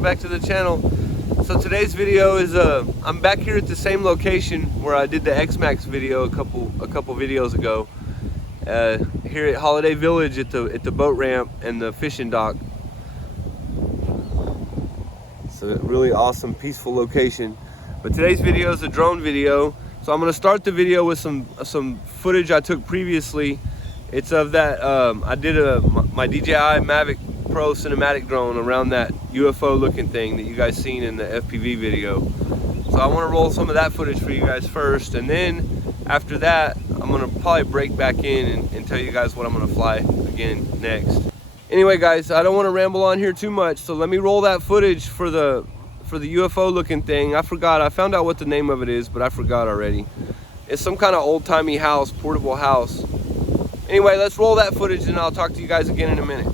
welcome back to the channel. So today's video is I'm back here at the same location where I did the X-Max video a couple videos ago, here at Holiday Village at the boat ramp and the fishing dock. It's a really awesome, peaceful location. But today's video is a drone video, so I'm going to start the video with some footage I took previously. It's of that I did my DJI Mavic Pro cinematic drone around that UFO looking thing that you guys seen in the FPV video. So I want to roll some of that footage for you guys first, and then after that I'm going to probably break back in and tell you guys what I'm going to fly again next. Anyway guys, I don't want to ramble on here too much, so let me roll that footage for the UFO looking thing. I found out what the name of it is, but I forgot already. It's some kind of old-timey house, portable house. Anyway, let's roll that footage and I'll talk to you guys again in a minute.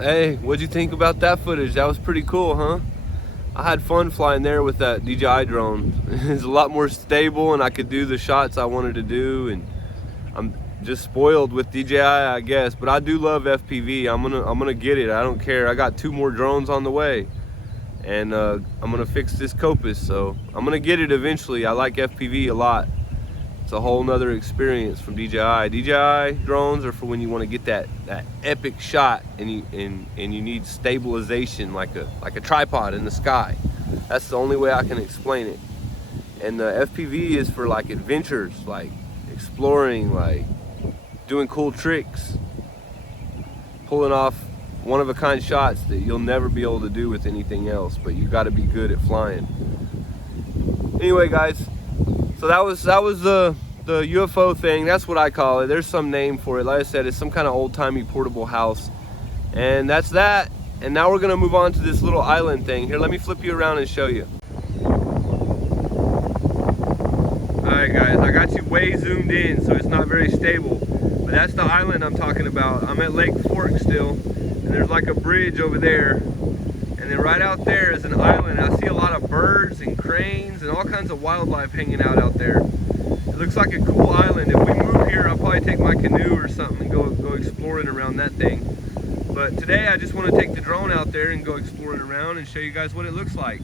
Hey, what'd you think about that footage? That was pretty cool, huh? I had fun flying there with that DJI drone. It's a lot more stable and I could do the shots I wanted to do, and I'm just spoiled with DJI, I guess, but I do love FPV. I'm gonna get it. I don't care. I got 2 more drones on the way, and I'm gonna fix this Copus, so I'm gonna get it eventually. I like FPV a lot. It's a whole nother experience from DJI. DJI drones are for when you want to get that epic shot and you need stabilization like a tripod in the sky. That's the only way I can explain it. And the FPV is for like adventures, like exploring, like doing cool tricks, pulling off one-of-a-kind shots that you'll never be able to do with anything else, but you got to be good at flying. Anyway, guys, so that was the UFO thing. That's what I call it. There's some name for it. Like I said, it's some kind of old-timey portable house, and that's that. And now we're gonna move on to this little island thing. Here, let me flip you around and show you. Alright guys, I got you way zoomed in, so it's not very stable, but that's the island I'm talking about. I'm at Lake Fork still, and there's like a bridge over there, and then right out there is an island. I see a lot of birds and cranes and all kinds of wildlife hanging out there. It looks like a cool island. If we move here, I'll probably take my canoe or something and go exploring around that thing. But today I just want to take the drone out there and go exploring around and show you guys what it looks like.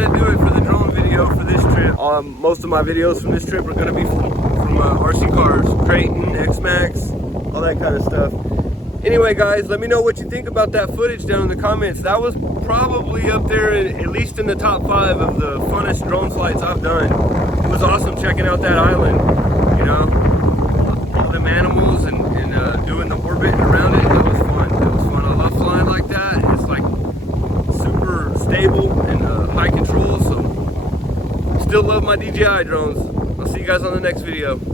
gonna do it for the drone video for this trip. Most of my videos from this trip are gonna be from RC cars, Creighton, X-Max, all that kind of stuff. Anyway, guys, let me know what you think about that footage down in the comments. That was probably up there, at least in the top 5 of the funnest drone flights I've done. It was awesome checking out that island, you know, all them animals and doing the orbit around it. That was fun. It was fun. I love flying like that. It's like super stable and high control. So, still love my DJI drones. I'll see you guys on the next video.